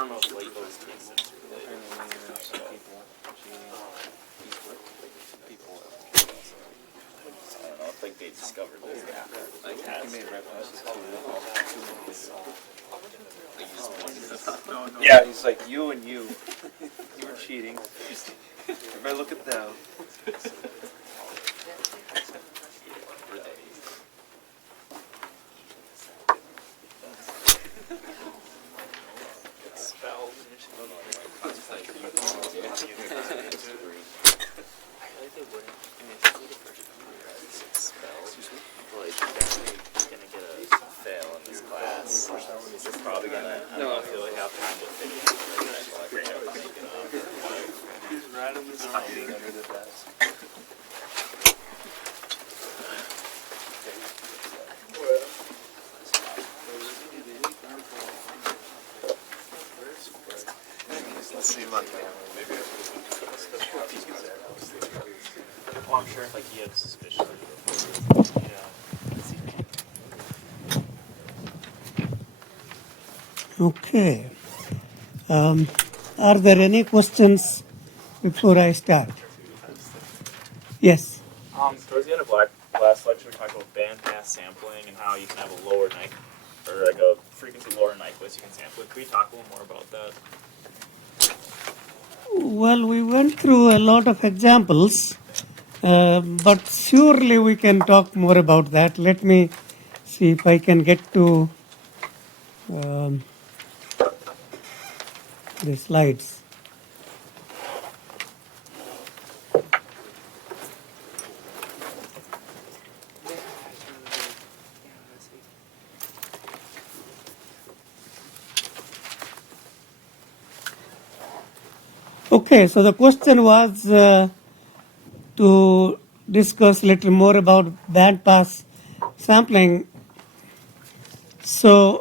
don't know if labels takes it. I don't think they discovered this. Yeah, he's like, you and you. You were cheating. Everybody look at them. Well, I'm sure like he had suspicion. Okay. Are there any questions before I start? Yes. Towards the end of last lecture, we talked about bandpass sampling and how you can have a lower or like a frequency lower Nyquist you can sample it. Could we talk a little more about that? Well, we went through a lot of examples, but surely we can talk more about that. Let me see if I can get to the slides. Okay, so the question was to discuss a little more about bandpass sampling. So,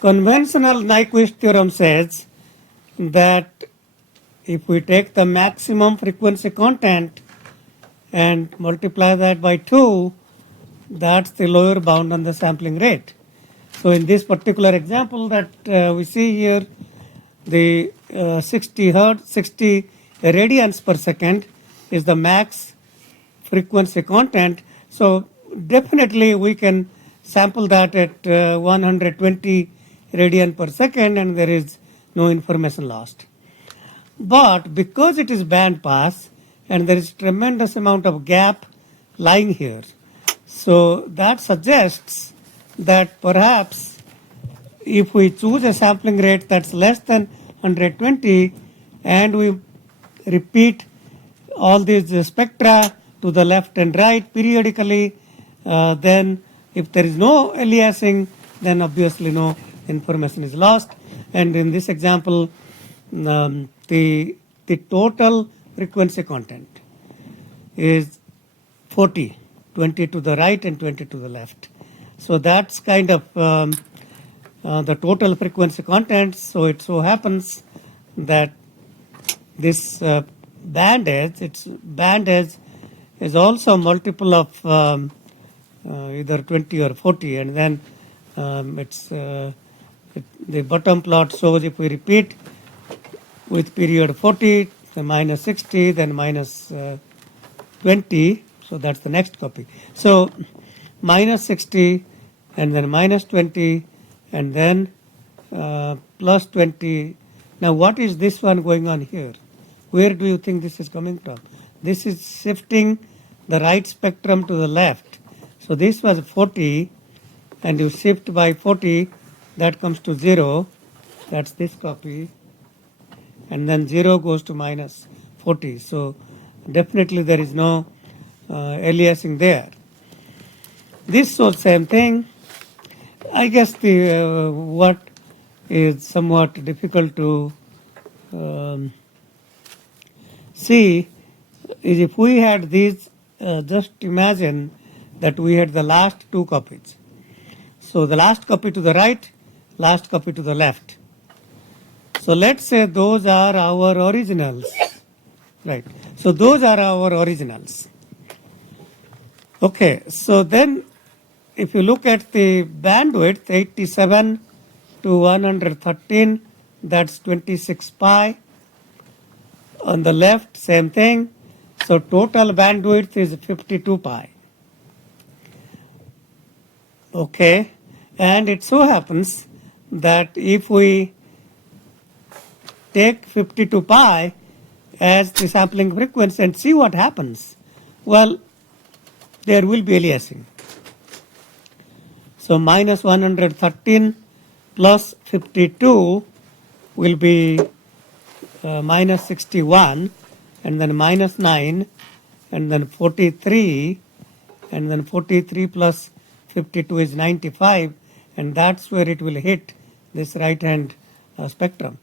conventional Nyquist theorem says that if we take the maximum frequency content and multiply that by 2, that's the lower bound on the sampling rate. So in this particular example that we see here, the 60 radians per second is the max frequency content. So definitely we can sample that at 120 radian per second and there is no information lost. But because it is band pass and there is tremendous amount of gap lying here, so that suggests that perhaps if we choose a sampling rate that's less than 120 and we repeat all these spectra to the left and right periodically, then if there is no aliasing, then obviously no information is lost. And in this example, the total frequency content is 40, 20 to the right and 20 to the left. So that's kind of the total frequency content. So it so happens that this band edge is also a multiple of either 20 or 40, and then the bottom plot shows if we repeat with period 40, the minus 60, then minus 20. So that's the next copy. So minus 60 and then minus 20 and then plus 20. Now what is this one going on here? Where do you think this is coming from? This is shifting the right spectrum to the left. So this was 40 and you shift by 40, that comes to 0. That's this copy. And then 0 goes to minus 40. So definitely there is no aliasing there. This shows same thing. I guess the what is somewhat difficult to see is if we had these, just imagine that we had the last two copies. So the last copy to the right, last copy to the left. So let's say those are our originals, right? So those are our originals. Okay, so then if you look at the bandwidth, 87 to to 113, that's 26 pi. On the left, same thing. So total bandwidth is 52 pi. Okay, and it so happens that if we take 52 pi as the sampling frequency and see what happens, well, there will be aliasing. So minus 113 plus 52 will be minus 61, and then minus 9, and then 43, and then 43 plus 52 is 95, and that's where it will hit this right hand spectrum.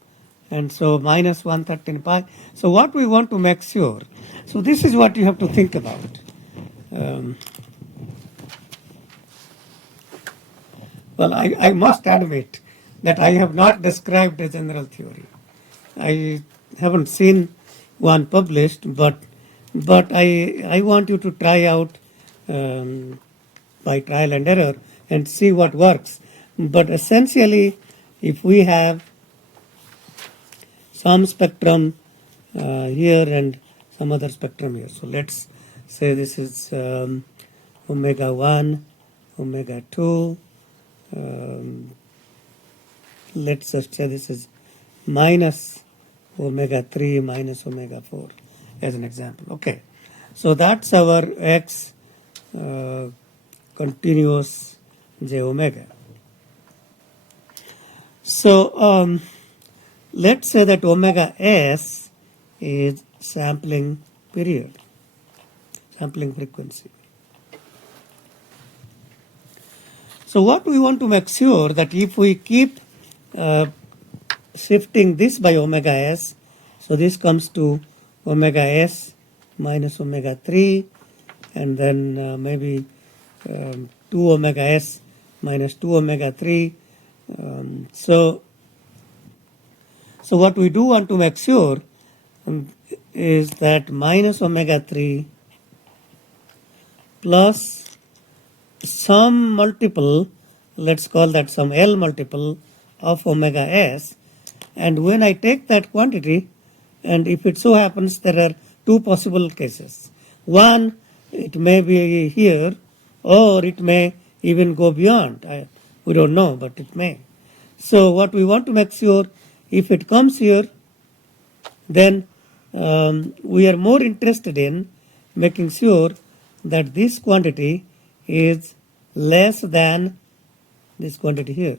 And so minus 113 pi. So what we want to make sure, so this is what you have to think about. Well, I must admit that I have not described a general theory. I haven't seen one published, but I want you to try out by trial and error and see what works. But essentially, if we have some spectrum here and some other spectrum here. So let's say this is omega 1, omega 2. Let's just say this is minus omega 3 minus omega 4 as an example. Okay. So that's our x continuous j omega. So let's say that omega s is sampling period, sampling frequency. So what we want to make sure that if we keep shifting this by omega s, so this comes to omega s minus omega 3, and then maybe 2 omega s minus 2 omega 3. So what we do want to make sure is that minus omega 3 plus some multiple, let's call that some L multiple of omega s, and when I take that quantity, and if it so happens there are two possible cases. One, it may be here, or it may even go beyond. We don't know, but it may. So what we want to make sure, if it comes here, then we are more interested in making sure that this quantity is less than this quantity here.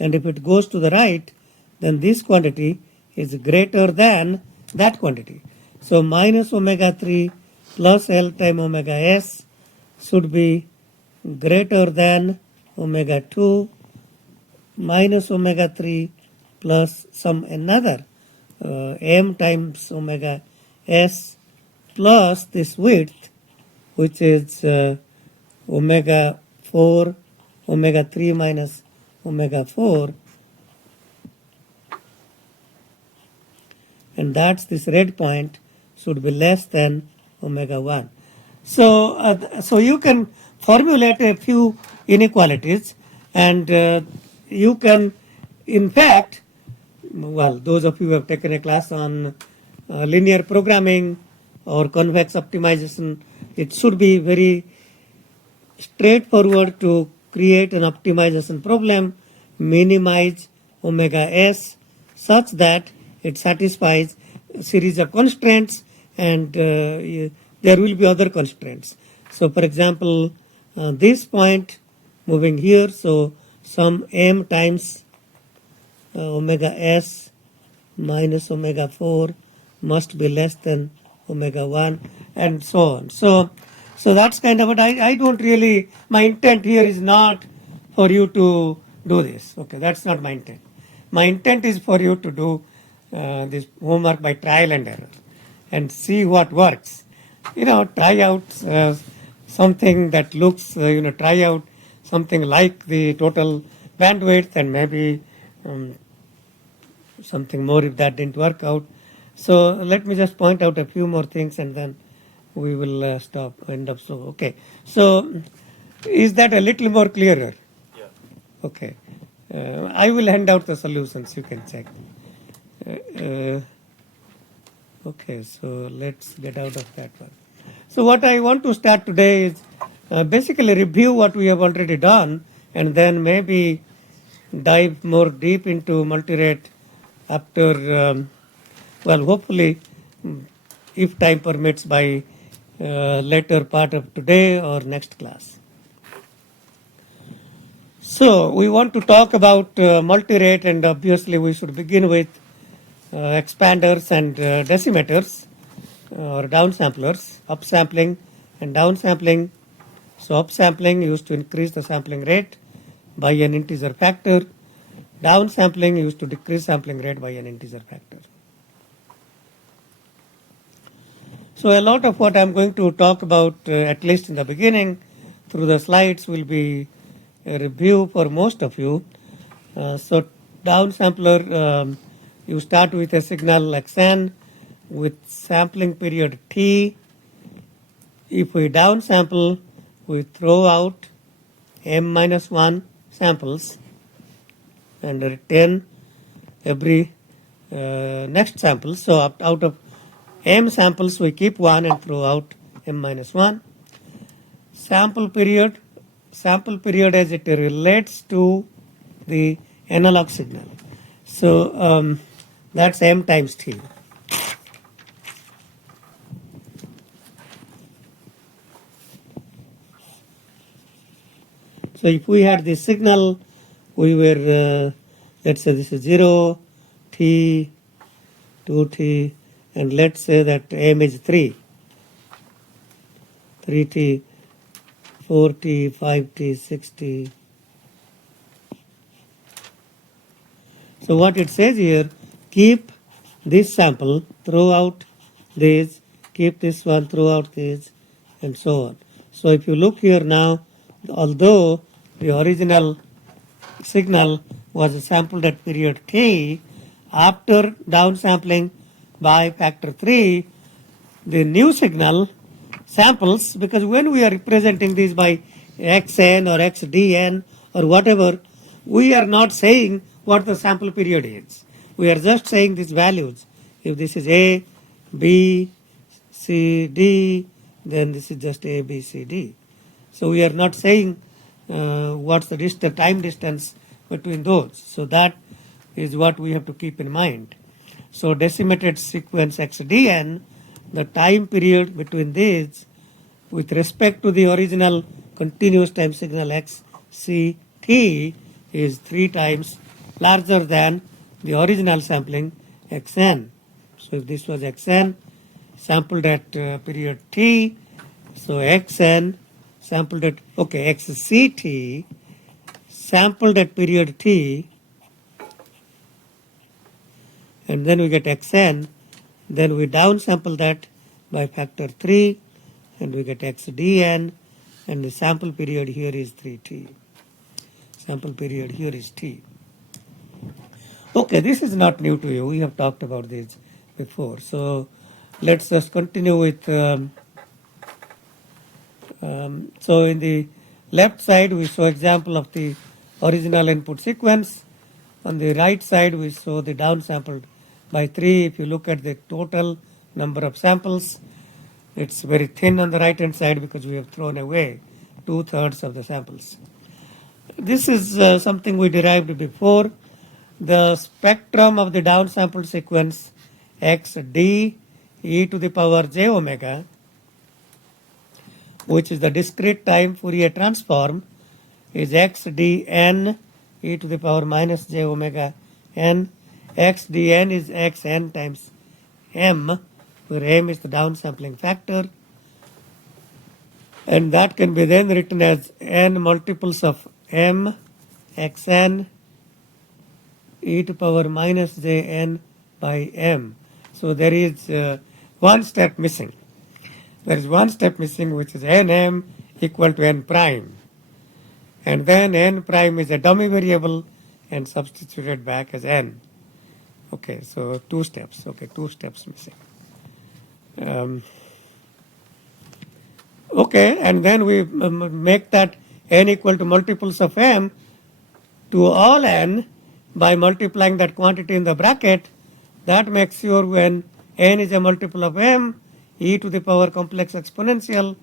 And if it goes to the right, then this quantity is greater than that quantity. So minus omega 3 plus L time omega s should be greater than omega 2 minus omega 3 plus some another m times omega s plus this width, which is omega 4, omega 3 minus omega 4, and that's this red point should be less than omega 1. So you can formulate a few inequalities, and you can, in fact, well, those of you who have taken a class on linear programming or convex optimization, it should be very straightforward to create an optimization problem, minimize omega s such that it satisfies a series of constraints, and there will be other constraints. So for example, this point moving here, so some m times omega s minus omega 4 must be less than omega 1, and so on. So that's kind of what I don't really, my intent here is not for you to do this. Okay, that's not my intent. My intent is for you to do this homework by trial and error and see what works. Try out something that looks, try out something like the total bandwidth, and maybe something more if that didn't work out. So let me just point out a few more things, and then we will end up. So, okay. So is that a little more clearer? Yeah. Okay. I will hand out the solutions, you can check. Okay, so let's get out of that one. So what I want to start today is basically review what we have already done and then maybe dive more deep into multirate after, well, hopefully, if time permits, by later part of today or next class. So we want to talk about multirate, and obviously we should begin with expanders and decimators or downsamplers, upsampling and downsampling. So upsampling used to increase the sampling rate by an integer factor. Downsampling used to decrease sampling rate by an integer factor. So a lot of what I'm going to talk about, at least in the beginning, through the slides will be a review for most of you. So downsampler, you start with a signal xn with sampling period t. If we downsample, we throw out m minus 1 samples and retain every next sample. So out of m samples, we keep 1 and throw out m minus 1. Sample period as it relates to the analog signal. So that's m times t. So if we had this signal, we were, let's say this is 0, t, 2t, and let's say that m is 3. 3t, 4t, 5t, 6t. So what it says here, keep this sample, throw out these, keep this one, throw out these, and so on. So if you look here now, although the original signal was sampled at period t, after downsampling by factor 3, the new signal samples, because when we are representing this by xn or xdn or whatever, we are not saying what the sample period is. We are just saying these values. If this is a, b, c, d, then this is just a, b, c, d. So we are not saying what's the time distance between those. So that is what we have to keep in mind. So decimated sequence xdn, the time period between these with respect to the original continuous time signal xct is 3 times larger than the original sampling xn. So if this was xn sampled at period t, so xn sampled at, okay, xct sampled at period t, and then we get xn, then we downsample that by factor 3 and we get xdn, and the sample period here is 3t. Sample period here is t. Okay, this is not new to you. We have talked about this before. So let's just continue with, so in the left side we show example of the original input sequence. On the right side we show the downsampled by 3. If you look at the total number of samples, it's very thin on the right hand side because we have thrown away 2/3 of the samples. This is something we derived before. The spectrum of the downsampled sequence xd e to the power j omega, which is the discrete time Fourier transform, is xdn e to the power minus j omega n. Xdn is xn times m, where m is the downsampling factor. And that can be then written as n multiples of m xn e to power minus jn by m. So there is one step missing. There is one step missing, which is nm equal to n prime. And then n prime is a dummy variable and substituted back as n. Okay, so 2 steps. Okay, 2 steps missing. Okay, and then we make that n equal to multiples of m. to all n by multiplying that quantity in the bracket. That makes sure when n is a multiple of m, e to the power complex exponential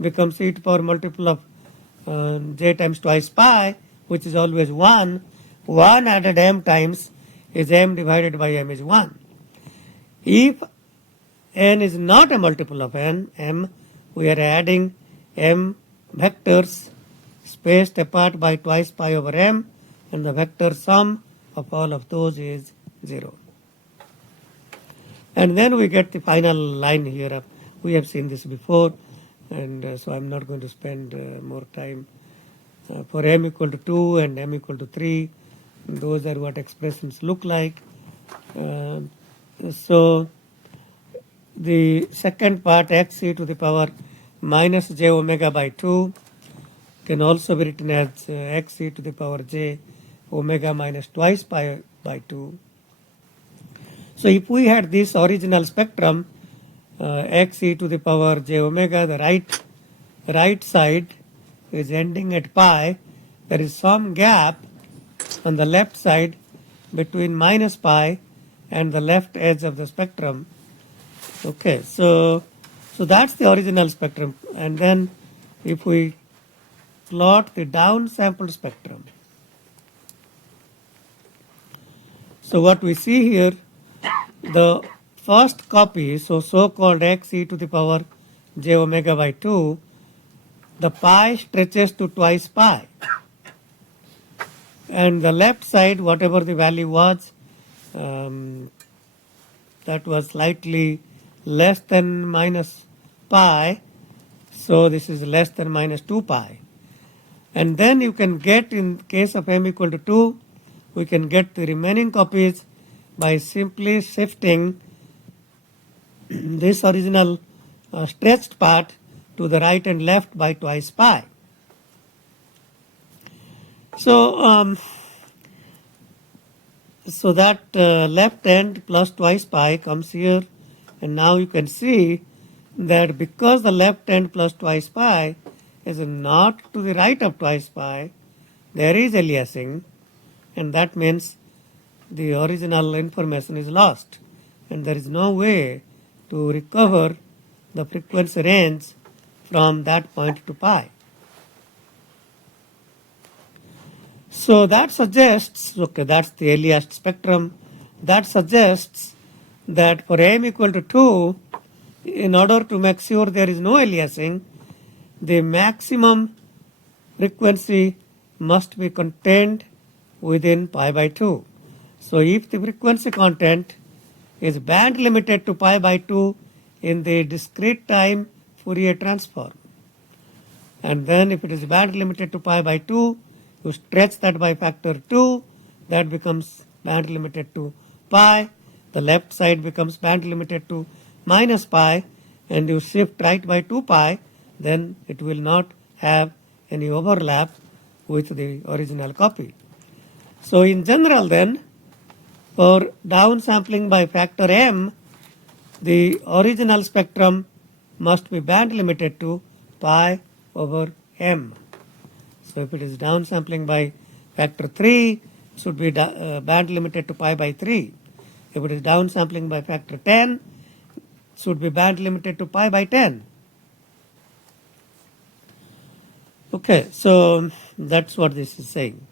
becomes e to power multiple of j times twice pi, which is always 1. 1 added m times is m divided by m is 1. If n is not a multiple of m, we are adding m vectors spaced apart by twice pi over m, and the vector sum of all of those is 0. And then we get the final line here. We have seen this before, and so I'm not going to spend more time. For m equal to 2 and m equal to 3, those are what expressions look like. So the second part, x e to the power minus j omega by 2, can also be written as x e to the power j omega minus twice pi by 2. So if we had this original spectrum, x e to the power j omega, the right side is ending at pi. There is some gap on the left side between minus pi and the left edge of the spectrum. Okay, so that's the original spectrum. And then if we plot the downsampled spectrum, so what we see here, the first copy, so-called x e to the power j omega by 2, the pi stretches to twice pi. And the left side, whatever the value was, that was slightly less than minus pi, so this is less than minus 2 pi. And then you can get, in case of m equal to 2, we can get the remaining copies by simply shifting this original stretched part to the right and left by twice pi. So that left end plus twice pi comes here, and now you can see that because the left end plus twice pi is not to the right of twice pi, there is aliasing, and that means the original information is lost, and there is no way to recover the frequency range from that point to pi. So that suggests, okay, that's the aliased spectrum. That suggests that for m equal to 2, in order to make sure there is no aliasing, the maximum frequency must be contained within pi by 2. So if the frequency content is band limited to pi by 2 in the discrete time Fourier transform, and then if it is band limited to pi by 2, you stretch that by factor 2, that becomes band limited to pi. The left side becomes band limited to minus pi, and you shift right by 2 pi, then it will not have any overlap with the original copy. So in general then, for downsampling by factor m, the original spectrum must be band limited to pi over m. So if it is downsampling by factor 3, it should be band limited to pi by 3. If it is downsampling by factor 10, it should be band limited to pi by 10. Okay, so that's what this is saying,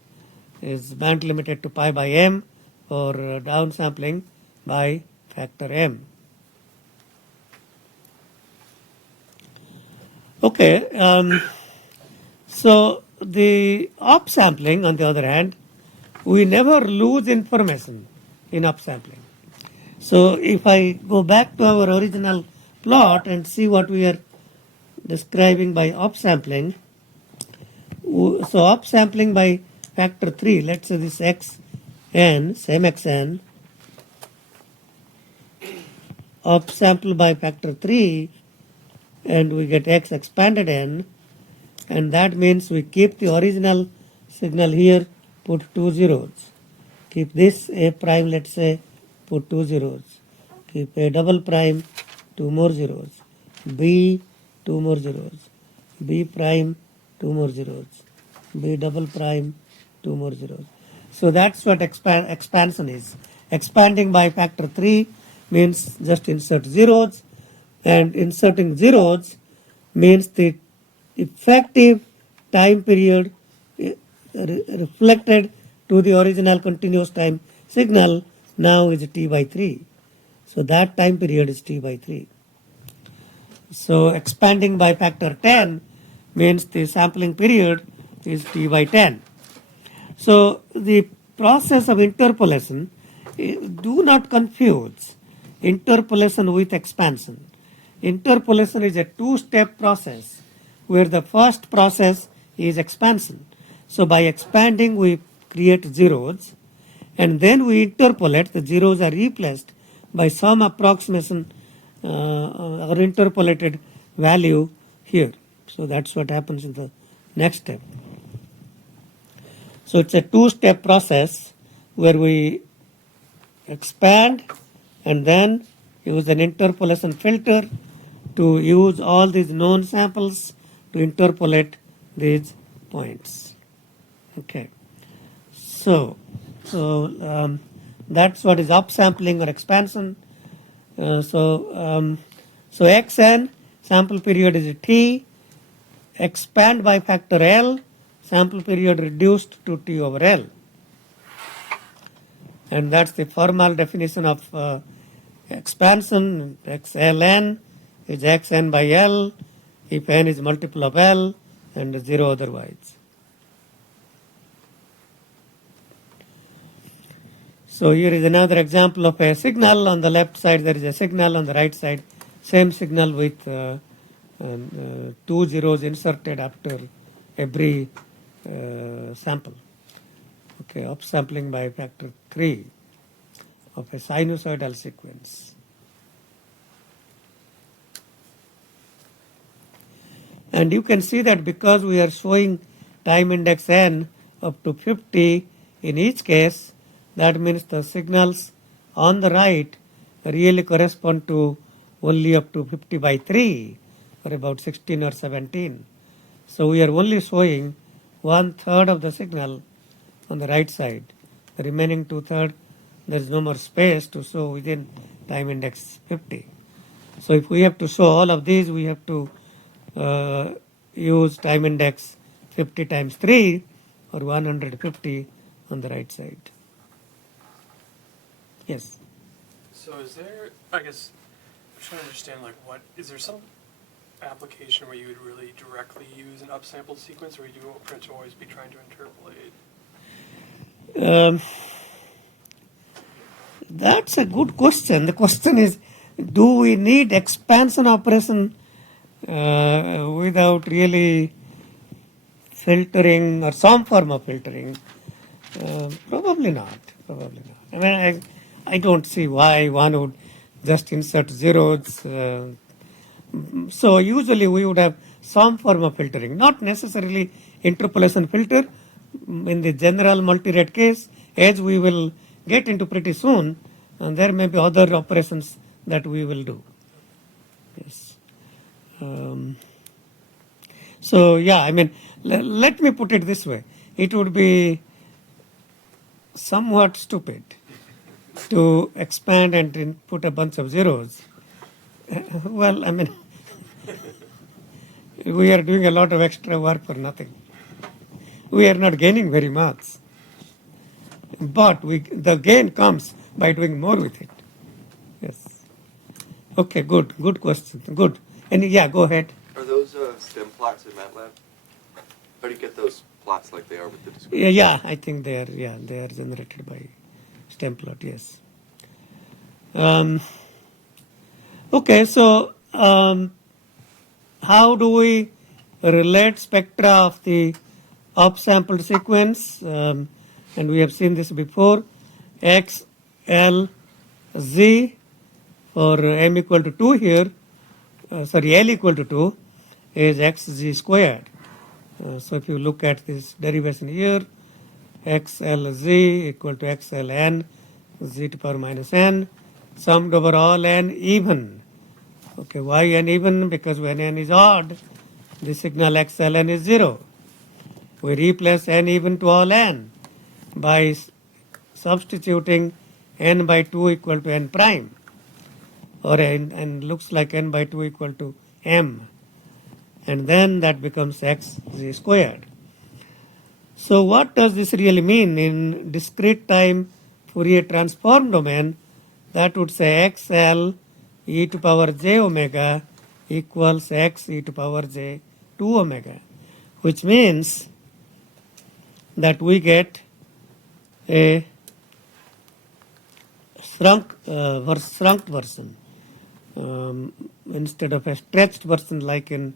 is band limited to pi by m or downsampling by factor m. Okay, so the upsampling, on the other hand, we never lose information in upsampling. So if I go back to our original plot and see what we are describing by upsampling, so upsampling by factor 3, let's say this xn, same xn, upsample by factor 3, and we get x expanded n, and that means we keep the original signal here, put 2 zeros. Keep this a prime, let's say, put 2 zeros. Keep a double prime, 2 more zeros. B, 2 more zeros. B prime, 2 more zeros. B double prime, 2 more zeros. So that's what expansion is. Expanding by factor 3 means just insert zeros, and inserting zeros means the effective time period reflected to the original continuous time signal now is T by 3. So that time period is T by 3. So expanding by factor 10 means the sampling period is T by 10. So the process of interpolation, do not confuse interpolation with expansion. Interpolation is a two-step process where the first process is expansion. So by expanding we create zeros and then we interpolate, the zeros are replaced by some approximation or interpolated value here. So that's what happens in the next step. So it's a two-step process where we expand and then use an interpolation filter to use all these known samples to interpolate these points. Okay. So that's what is upsampling or expansion. So xn, sample period is T, expand by factor L, sample period reduced to T over L. And that's the formal definition of expansion. XLN is xn by L, if n is multiple of L, and 0 otherwise. So here is another example of a signal. On the left side there is a signal, on the right side same signal with 2 zeros inserted after every sample. Okay, upsampling by factor 3 of a sinusoidal sequence. And you can see that because we are showing time index n up to 50 in each case, that means the signals on the right really correspond to only up to 50 by 3 or about 16 or 17. So we are only showing 1/3 of the signal on the right side. The remaining 2/3, there is no more space to show within time index 50. So if we have to show all of these, we have to use time index 50 times 3 or 150 on the right side. Yes. So is there, I guess, I'm trying to understand, like, what, is there some application where you would really directly use an upsampled sequence, or you do print to always be trying to interpolate? That's a good question. The question is, do we need expansion operation without really filtering or some form of filtering? Probably not. Probably not. I mean, I don't see why one would just insert zeros. So usually we would have some form of filtering, not necessarily interpolation filter. In the general multirate case, as we will get into pretty soon, there may be other operations that we will do. Yes. So yeah, I mean, let me put it this way. It would be somewhat stupid to expand and put a bunch of zeros. Well, I mean, we are doing a lot of extra work for nothing. We are not gaining very much. But the gain comes by doing more with it. Yes. Okay, good. Good question. Good. And yeah, go ahead. Are those stem plots in MATLAB? How do you get those plots like they are with the description? Yeah, I think they are generated by stem plot, yes. Okay, so how do we relate spectra of the upsampled sequence? And we have seen this before. X, L, Z for m equal to 2 here, L equal to 2 is xz squared. So if you look at this derivation here, xlz equal to xln z to the power minus n, summed over all n even. Okay, why n even? Because when n is odd, the signal xln is 0. We replace n even to all n by substituting n by 2 equal to n prime, or n, and looks like n by 2 equal to m, and then that becomes x z squared. So what does this really mean in discrete time Fourier transform domain? That would say xl e to power j omega equals x e to power j 2 omega, which means that we get a shrunk version instead of a stretched version like in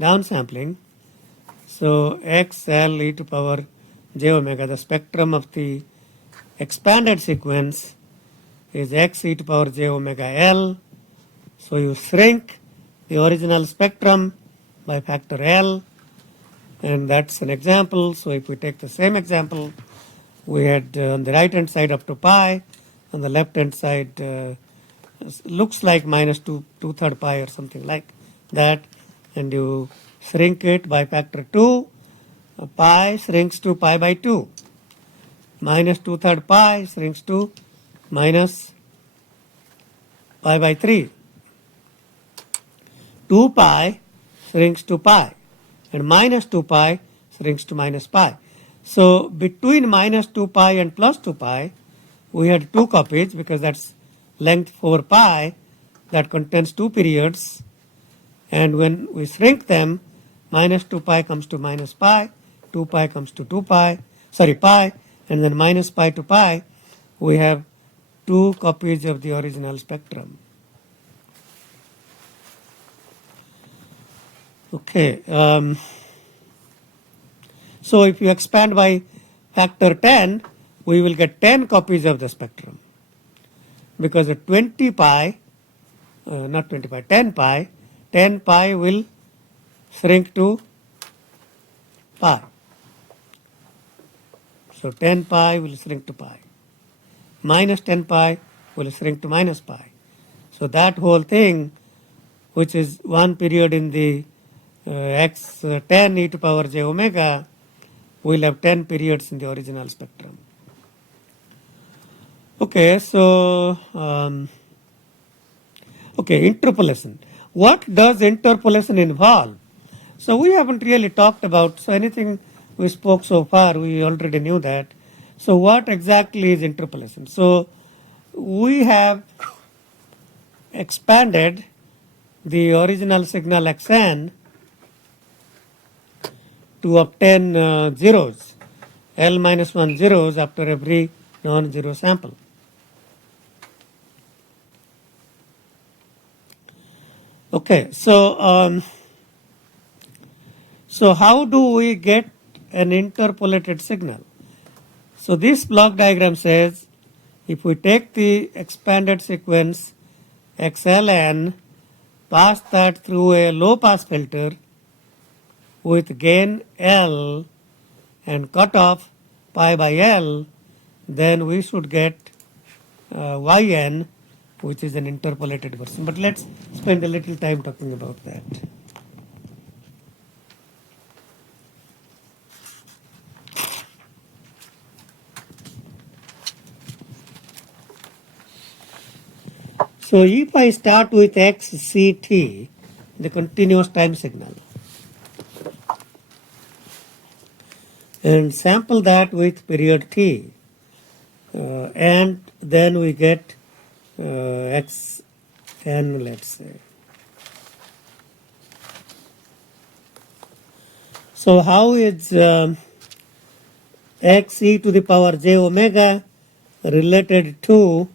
downsampling. So xl e to power j omega, the spectrum of the expanded sequence is x e to power j omega l. So you shrink the original spectrum by factor L, and that's an example. So if we take the same example, we had on the right hand side up to pi, on the left hand side looks like minus 2/3 pi or something like that, and you shrink it by factor 2, pi shrinks to pi by 2, minus 2/3 pi shrinks to minus pi by 3, 2 pi shrinks to pi, and minus 2 pi shrinks to minus pi. So between minus 2 pi and plus 2 pi, we had 2 copies because that's length 4 pi that contains 2 periods, and when we shrink them, minus 2 pi comes to minus pi, 2 pi comes to pi, and then minus pi to pi, we have 2 copies of the original spectrum. Okay, so if you expand by factor 10, we will get 10 copies of the spectrum, because at 20 pi, not 20 pi, 10 pi will shrink to pi. So 10 pi will shrink to pi. Minus 10 pi will shrink to minus pi. So that whole thing, which is one period in the x 10 e to power j omega, will have 10 periods in the original spectrum. Okay, so interpolation. What does interpolation involve? So we haven't really talked about, so anything we spoke so far, we already knew that. So what exactly is interpolation? So we have expanded the original signal xn to obtain zeros, L minus 1 zeros after every non-zero sample. Okay, so how do we get an interpolated signal? So this block diagram says if we take the expanded sequence XLN, pass that through a low pass filter with gain L and cutoff pi by L, then we should get YN, which is an interpolated version. But let's spend a little time talking about that. So if I start with XCT, the continuous time signal, and sample that with period T, and then we get xn, let's say. So how is x e to the power j omega related to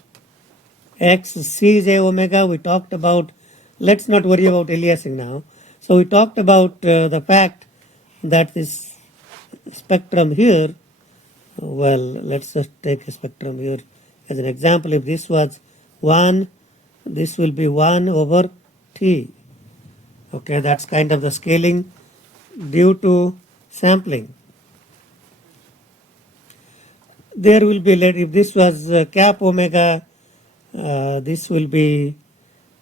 x c j omega? We talked about, let's not worry about aliasing now. So we talked about the fact that this spectrum here, well, let's just take a spectrum here as an example. If this was 1, this will be 1 over t. Okay, that's kind of the scaling due to sampling. There will be, if this was cap omega, this will be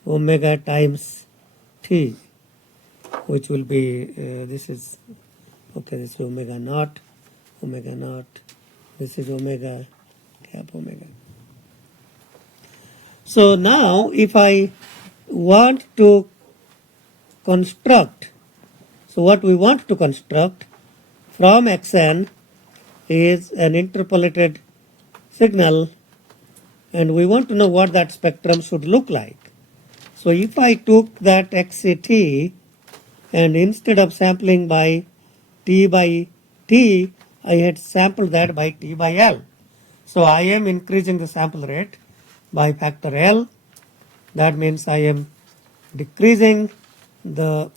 omega times t, which will be, this is, okay, this is omega naught, This is omega, cap omega. So now if I want to construct, so what we want to construct from Xn is an interpolated signal, and we want to know what that spectrum should look like. So if I took that XCT and instead of sampling by T by T, I had sampled that by T by L. So I am increasing the sample rate by factor L. That means I am decreasing the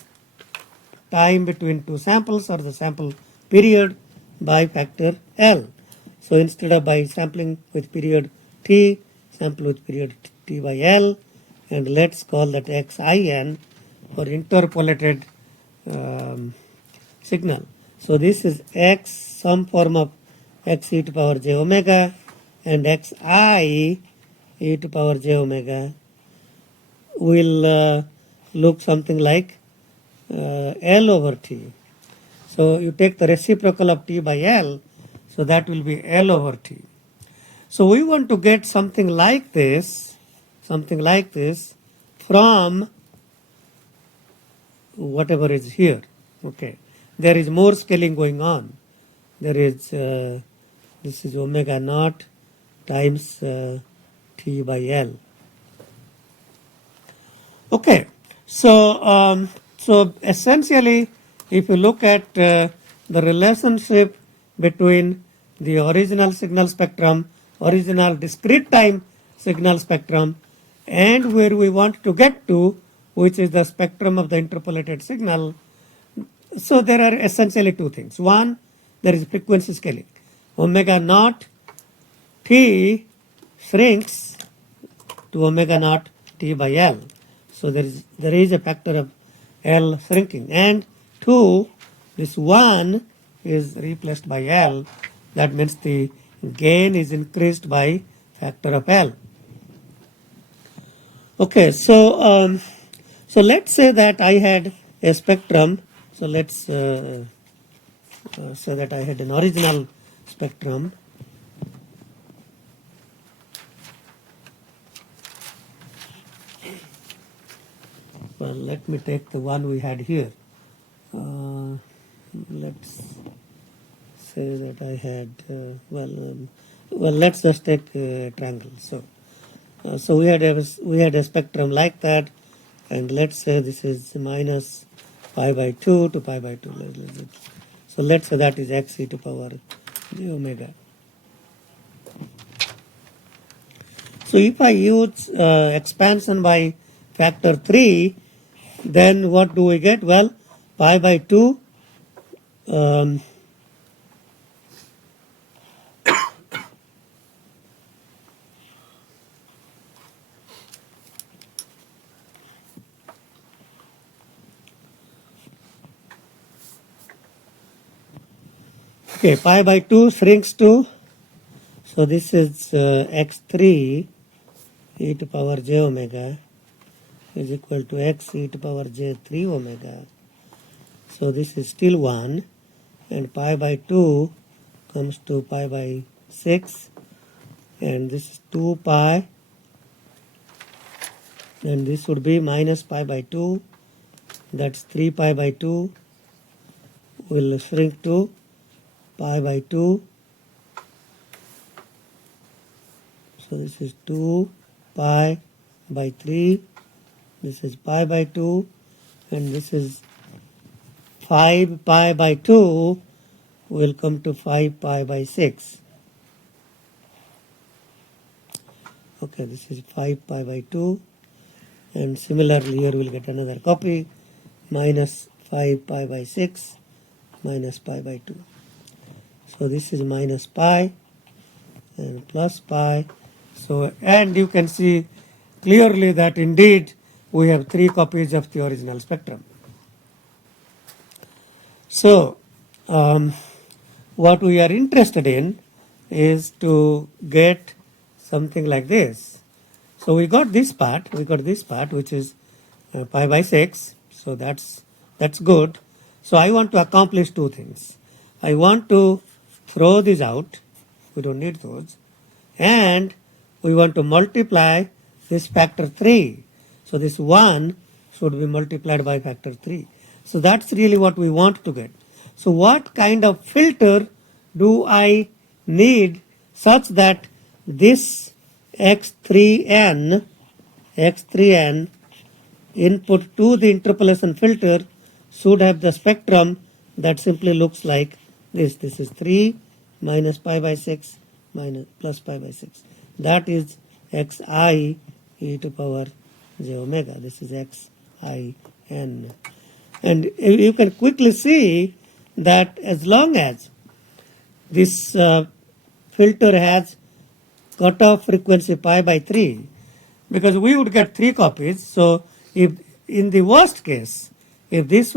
time between two samples or the sample period by factor L. So instead of by sampling with period T, sample with period T by L, and let's call that XIN for interpolated signal. So this is X, some form of X e to power j omega, and Xi e to power j omega will look something like L over T. So you take the reciprocal of T by L, so that will be L over T. So we want to get something like this from whatever is here. Okay, there is more scaling going on. There is this is omega naught times T by L. Okay, so so essentially, if you look at the relationship between the original signal spectrum, original discrete time signal spectrum, and where we want to get to, which is the spectrum of the interpolated signal, so there are essentially two things. One, there is frequency scaling. Omega naught T shrinks to omega naught T by L. So there is a factor of L shrinking. And two, this 1 is replaced by L. That means the gain is increased by factor of L. Okay, so so let's say that I had a spectrum. So let's say that I had an original spectrum. Well, let me take the one we had here. Let's say that I had, well, let's just take a triangle. So we had a spectrum like that, and let's say this is minus pi by 2 to pi by 2. So let's say that is x e to power j omega. So if I use expansion by factor 3, then what do we get? Well, pi by 2 okay, pi by 2 shrinks to, so this is x3 e to power j omega is equal to x e to power j3 omega. So this is still 1, and pi by 2 comes to pi by 6, and this is 2 pi, and this would be minus pi by 2, that's 3 pi by 2, will shrink to pi by 2. So this is 2 pi by 3, this is pi by 2, and this is 5 pi by 2 will come to 5 pi by 6. Okay, this is 5 pi by 2, and similarly here we'll get another copy, minus 5 pi by 6 minus pi by 2. So this is minus pi and plus pi. So, and you can see clearly that indeed we have 3 copies of the original spectrum. So what we are interested in is to get something like this. So we got this part, which is pi by 6. So that's good. So I want to accomplish 2 things. I want to throw this out, we don't need those. And we want to multiply this factor 3. So this 1 should be multiplied by factor 3. So that's really what we want to get. So what kind of filter do I need such that this x3n input to the interpolation filter should have the spectrum that simply looks like this. This is 3 minus pi by 6 minus plus pi by 6. That is xi e to power j omega. This is xin. And you can quickly see that as long as this filter has cutoff frequency pi by 3, because we would get 3 copies. So if in the worst case, if this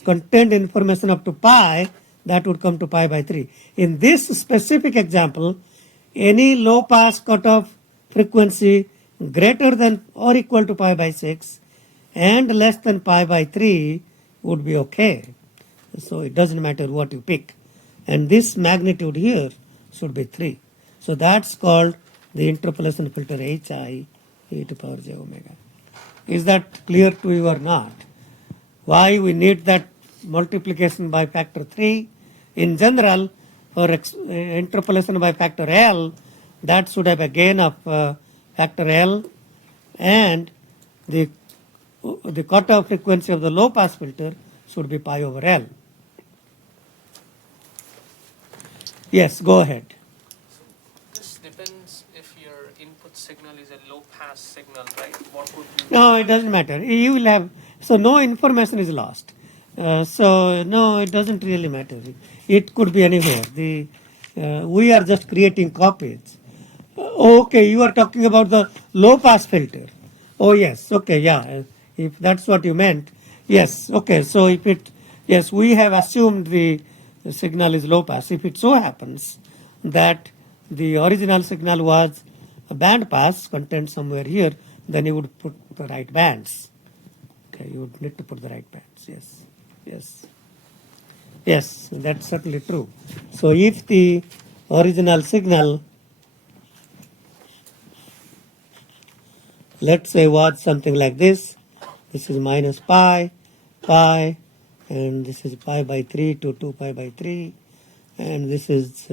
contained information up to pi, that would come to pi by 3. In this specific example, any low pass cutoff frequency greater than or equal to pi by 6 and less than pi by 3 would be okay. So it doesn't matter what you pick. And this magnitude here should be 3. So that's called the interpolation filter hi e to power j omega. Is that clear to you or not? Why we need that multiplication by factor 3? In general, for interpolation by factor L, that should have a gain of factor L, and the cutoff frequency of the low pass filter should be pi over L. Yes, go ahead. This depends if your input signal is a low pass signal, right? What would be No, it doesn't matter. You will have, so no information is lost. So no, it doesn't really matter. It could be anywhere. We are just creating copies. Okay, you are talking about the low pass filter. Oh yes, okay, yeah. If that's what you meant, yes, okay. So if it, yes, we have assumed the signal is low pass. If it so happens that the original signal was a band pass contained somewhere here, then you would put the right bands. Okay, you would need to put the right bands. Yes, yes, yes. That's certainly true. So if the original signal, let's say, was something like this. This is minus pi, and this is pi by 3 to 2 pi by 3, and this is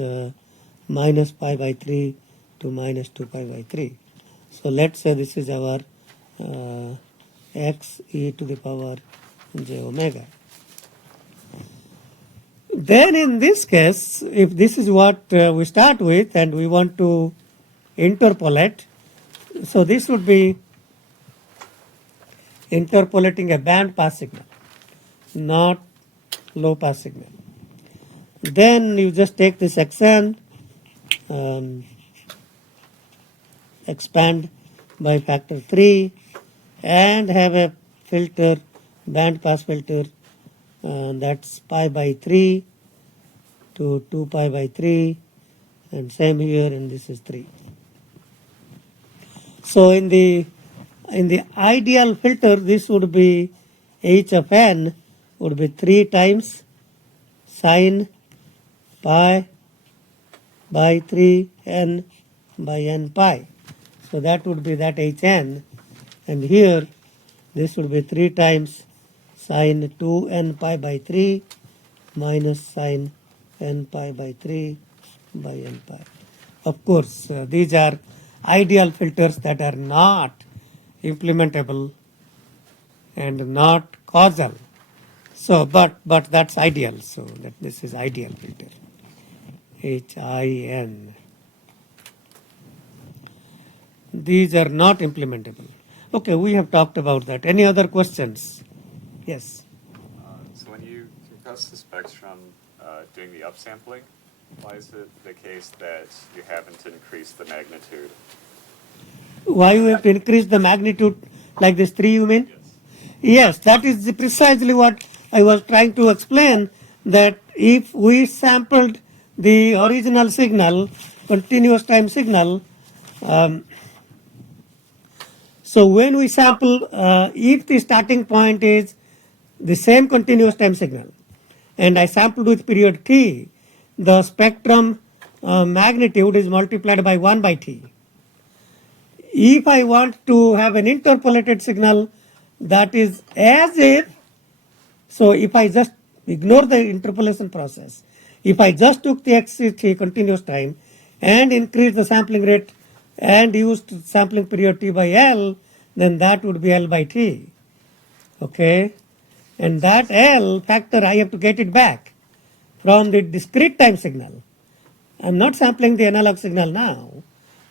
minus pi by 3 to minus 2 pi by 3. So let's say this is our x e to the power j omega. Then in this case, if this is what we start with and we want to interpolate, so this would be interpolating a band pass signal, not low pass signal. Then you just take this xn, expand by factor 3, and have a filter, band pass filter, that's pi by 3 to 2 pi by 3, and same here, and this is 3. So in the ideal filter, this would be h of n would be 3 times sine pi by 3 n by n pi. So that would be that hn, and here this would be 3 times sine 2n pi by 3 minus sine n pi by 3 by n pi. Of course, these are ideal filters that are not implementable and not causal. So, but that's ideal. So that this is ideal filter. HIN. These are not implementable. Okay, we have talked about that. Any other questions? Yes. So when you compress the spectrum doing the upsampling, why is it the case that you haven't increased the magnitude? Why you have to increase the magnitude like this 3, you mean? Yes, that is precisely what I was trying to explain, that if we sampled the original signal, continuous time signal, so when we sample, if the starting point is the same continuous time signal, and I sampled with period t, the spectrum magnitude is multiplied by 1 by t. If I want to have an interpolated signal that is as if, so if I just ignore the interpolation process, if I just took the xt continuous time and increased the sampling rate and used sampling period t by L, then that would be L by t. Okay? And that L factor, I have to get it back from the discrete time signal. I'm not sampling the analog signal now.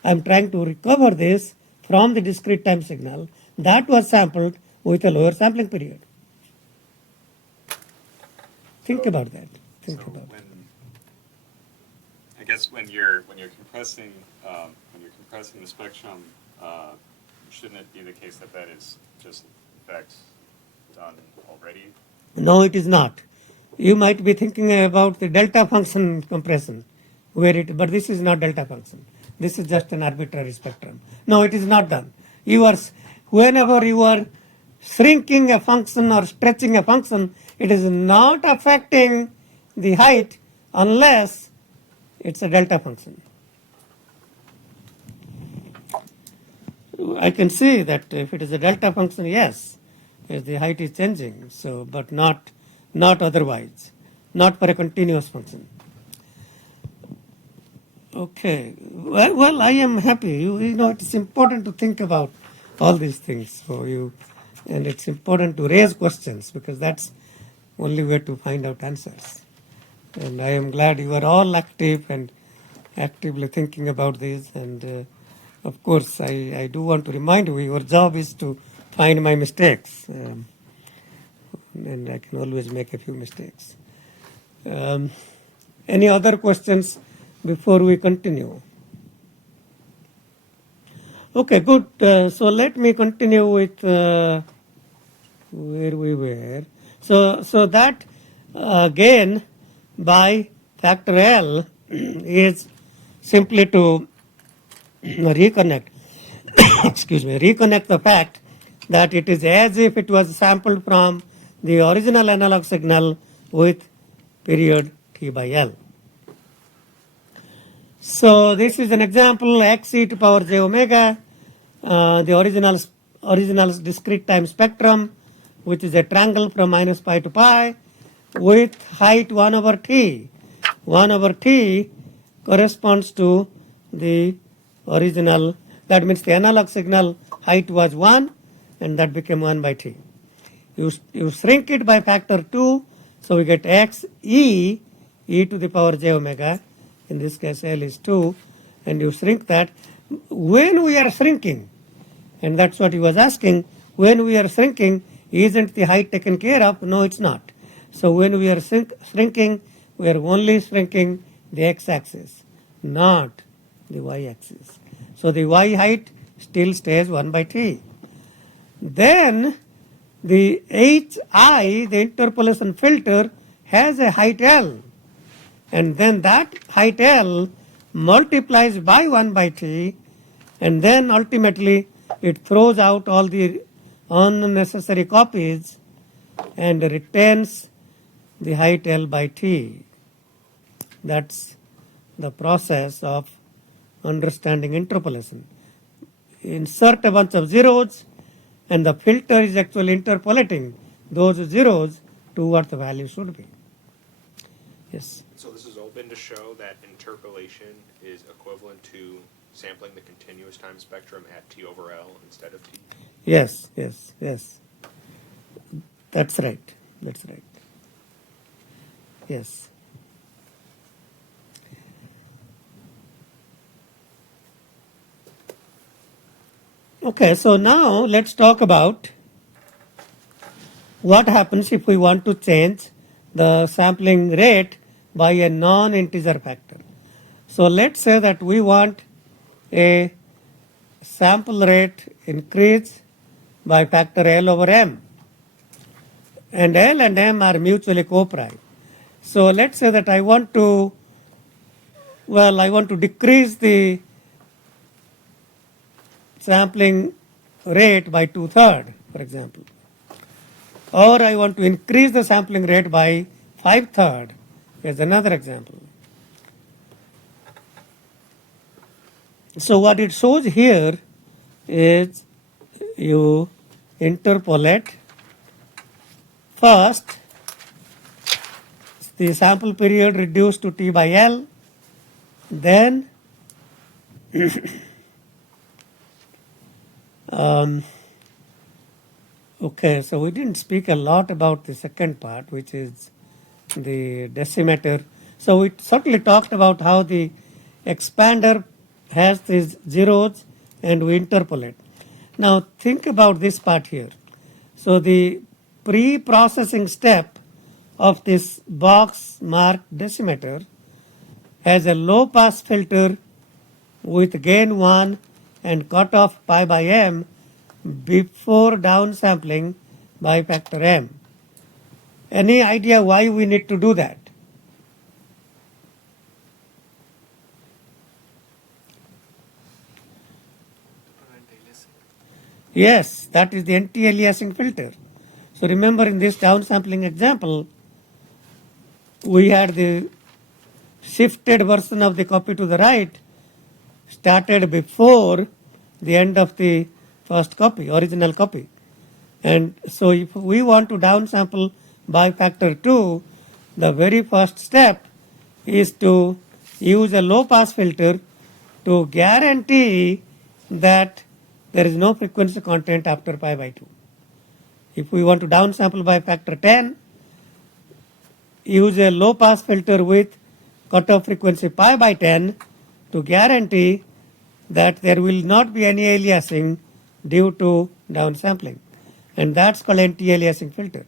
I'm trying to recover this from the discrete time signal that was sampled with a lower sampling period. Think about that. Think So about when, I guess when you're compressing the spectrum, shouldn't it be the case that that is just in fact done already? No, it is not. You might be thinking about the delta function compression, but this is not delta function. This is just an arbitrary spectrum. No, it is not done. Whenever you are shrinking a function or stretching a function, it is not affecting the height unless it's a delta function. I can see that if it is a delta function, yes, if the height is changing, so but not otherwise, not for a continuous function. Okay, well, I am happy. You know, it's important to think about all these things for you, and it's important to raise questions because that's only way to find out answers. And I am glad you are all active and actively thinking about this. And of course, I do want to remind you, your job is to find my mistakes. And I can always make a few mistakes. Any other questions before we continue? Okay, good. So let me continue with where we were. So that gain by factor L is simply to reconnect the fact that it is as if it was sampled from the original analog signal with period t by L. So this is an example, x e to power j omega, the original discrete time spectrum, which is a triangle from minus pi to pi, with height 1 over t. 1 over t corresponds to the original, that means the analog signal height was 1, and that became 1 by t. You shrink it by factor 2, so we get x e to the power j omega. In this case, L is 2, and you shrink that. When we are shrinking, and that's what he was asking, when we are shrinking, isn't the height taken care of? No, it's not. So when we are shrinking, we are only shrinking the x-axis, not the y-axis. So the y height still stays 1 by t. Then the hi, the interpolation filter, has a height L. And then that height L multiplies by 1 by t, and then ultimately it throws out all the unnecessary copies and retains the height L by t. That's the process of understanding interpolation. Insert a bunch of zeros, and the filter is actually interpolating those zeros to what the value should be. Yes. So this is open to show that interpolation is equivalent to sampling the continuous time spectrum at t over L instead of t? Yes. That's right. Yes. Okay, so now let's talk about what happens if we want to change the sampling rate by a non-integer factor. So let's say that we want a sample rate increase by factor L over M. And L and M are mutually co-prime. So let's say that I want to decrease the sampling rate by 2/3, for example. Or I want to increase the sampling rate by 5/3, as another example. So what it shows here is you interpolate first the sample period reduced to T by L, then okay, so we didn't speak a lot about the second part, which is the decimator. So we certainly talked about how the expander has these zeros and we interpolate. Now think about this part here. So the pre-processing step of this box marked decimator has a low pass filter with gain 1 and cutoff pi by m before downsampling by factor m. Any idea why we need to do that? Yes, that is the anti-aliasing filter. So remember in this downsampling example, we had the shifted version of the copy to the right started before the end of the first copy, original copy. And so if we want to downsample by factor 2, the very first step is to use a low pass filter to guarantee that there is no frequency content after pi by 2. If we want to downsample by factor 10, use a low pass filter with cutoff frequency pi by 10 to guarantee that there will not be any aliasing due to downsampling. And that's called anti-aliasing filter.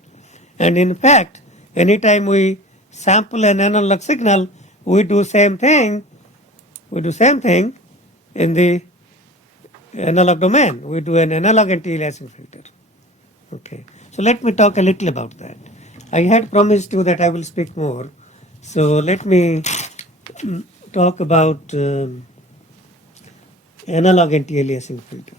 And in fact, anytime we sample an analog signal, we do same thing. We do same thing in the analog domain. We do an analog anti-aliasing filter. Okay. So let me talk a little about that. I had promised you that I will speak more. So let me talk about analog anti-aliasing filter.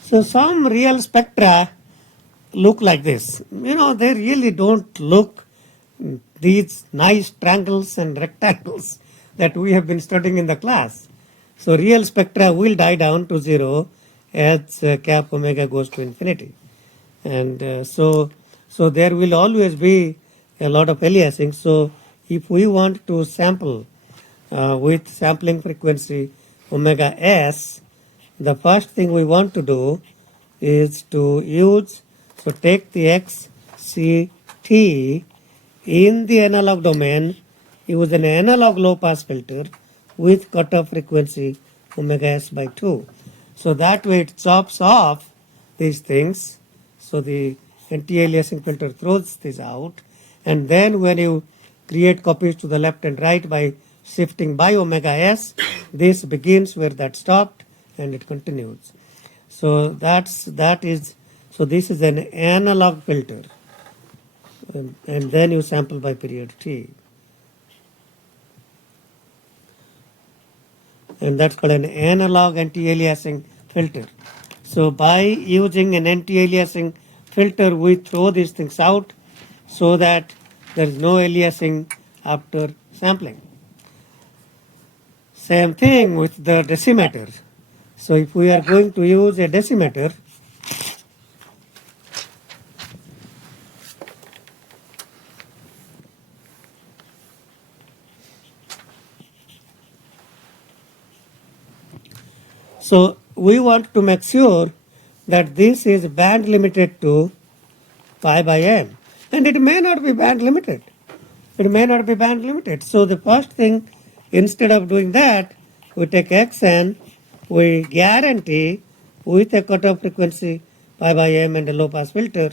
So some real spectra look like this. You know, they really don't look these nice triangles and rectangles that we have been studying in the class. So real spectra will die down to 0 as cap omega goes to infinity. And so there will always be a lot of aliasing. So if we want to sample with sampling frequency omega s, the first thing we want to do is to use, so take the XCT in the analog domain, use an analog low pass filter with cutoff frequency omega s by 2. So that way it chops off these things. So the anti-aliasing filter throws this out. And then when you create copies to the left and right by shifting by omega s, this begins where that stopped and it continues. So so this is an analog filter. And then you sample by period t. And that's called an analog anti-aliasing filter. So by using an anti-aliasing filter, we throw these things out so that there is no aliasing after sampling. Same thing with the decimator. So if we are going to use a decimator, so we want to make sure that this is band limited to pi by m. And it may not be band limited. It may not be band limited. So the first thing, instead of doing that, we take xn, we guarantee with a cutoff frequency pi by m and a low pass filter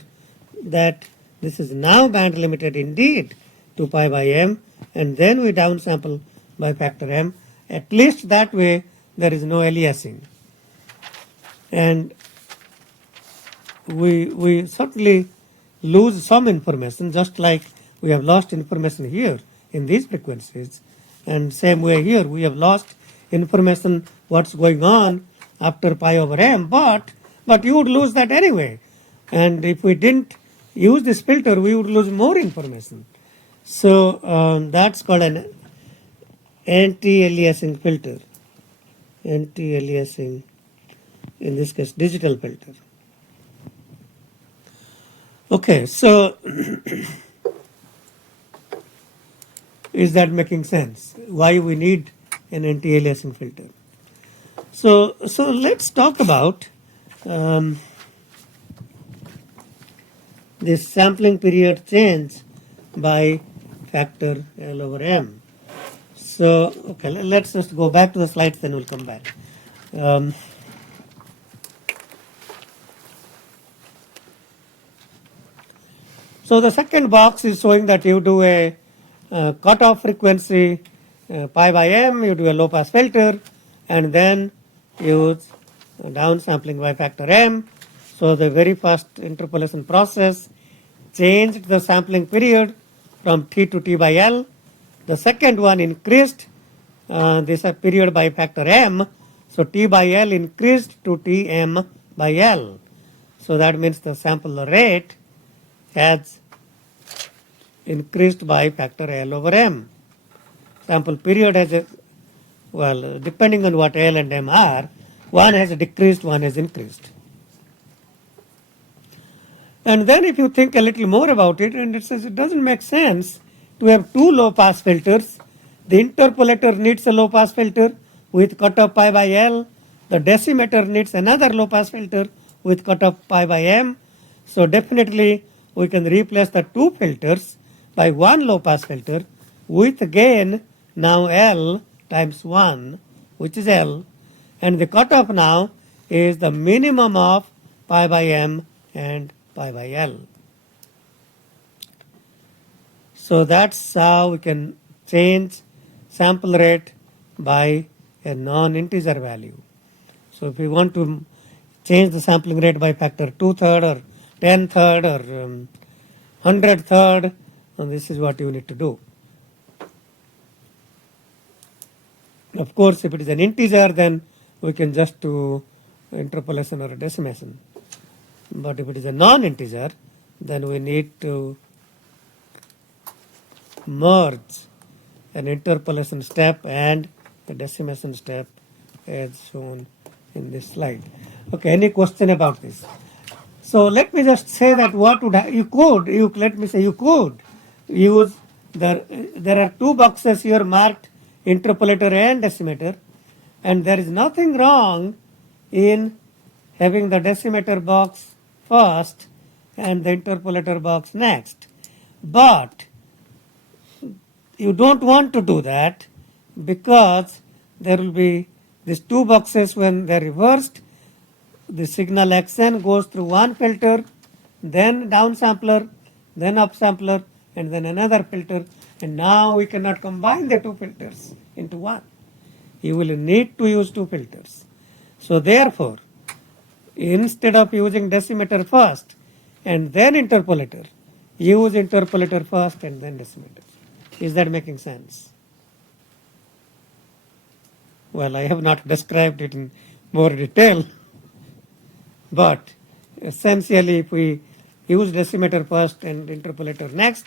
that this is now band limited indeed to pi by m, and then we downsample by factor m. At least that way there is no aliasing. And we certainly lose some information, just like we have lost information here in these frequencies. And same way here, we have lost information what's going on after pi over m, but you would lose that anyway. And if we didn't use this filter, we would lose more information. So that's called an anti-aliasing filter. Anti-aliasing, in this case, digital filter. Okay, so is that making sense? Why we need an anti-aliasing filter? So let's talk about this sampling period change by factor L over m. So, okay, let's just go back to the slides, then we'll come back. So the second box is showing that you do a cutoff frequency pi by m, you do a low pass filter, and then use downsampling by factor m. So the very first interpolation process changed the sampling period from t to t by l. The second one increased this period by factor m. So t by l increased to tm by l. So that means the sample rate has increased by factor L over m. Sample period has, depending on what L and M are, one has decreased, one has increased. And then if you think a little more about it, and it says it doesn't make sense to have two low pass filters. The interpolator needs a low pass filter with cutoff pi by L. The decimator needs another low pass filter with cutoff pi by m. So definitely we can replace the two filters by one low pass filter with gain now L times 1, which is L, and the cutoff now is the minimum of pi by m and pi by L. So that's how we can change sample rate by a non-integer value. So if we want to change the sampling rate by factor 2/3 or 10/3 or 100/3, and this is what you need to do. Of course, if it is an integer, then we can just do interpolation or decimation. But if it is a non-integer, then we need to merge an interpolation step and a decimation step as shown in this slide. Okay, any question about this? So let me just say that what would you could use there are two boxes here marked interpolator and decimator, and there is nothing wrong in having the decimator box first and the interpolator box next. But you don't want to do that because there will be these two boxes when they're reversed. The signal xn goes through one filter, then downsampler, then upsampler, and then another filter, and now we cannot combine the two filters into one. You will need to use two filters. So therefore, instead of using decimator first and then interpolator, use interpolator first and then decimator. Is that making sense? Well, I have not described it in more detail, but essentially if we use decimator first and interpolator next,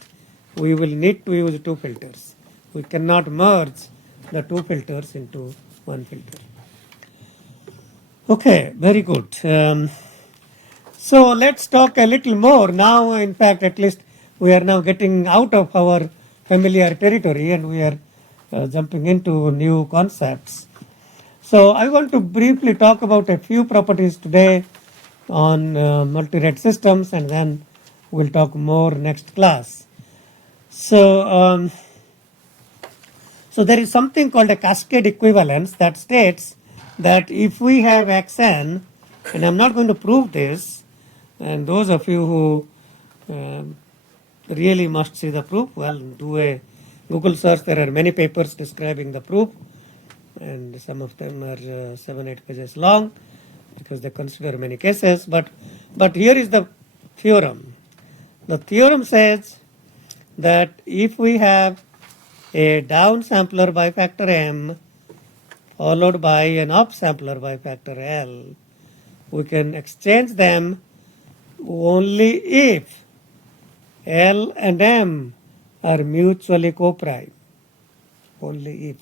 we will need to use two filters. We cannot merge the two filters into one filter. Okay, very good. So let's talk a little more now. In fact, at least we are now getting out of our familiar territory and we are jumping into new concepts. So I want to briefly talk about a few properties today on multirate systems, and then we'll talk more next class. So there is something called a cascade equivalence that states that if we have xn, and I'm not going to prove this, and those of you who really must see the proof, well, do a Google search. There are many papers describing the proof, and some of them are 7-8 pages long because they consider many cases. But here is the theorem. The theorem says that if we have a downsampler by factor m followed by an upsampler by factor L, we can exchange them only if L and M are mutually coprime. Only if.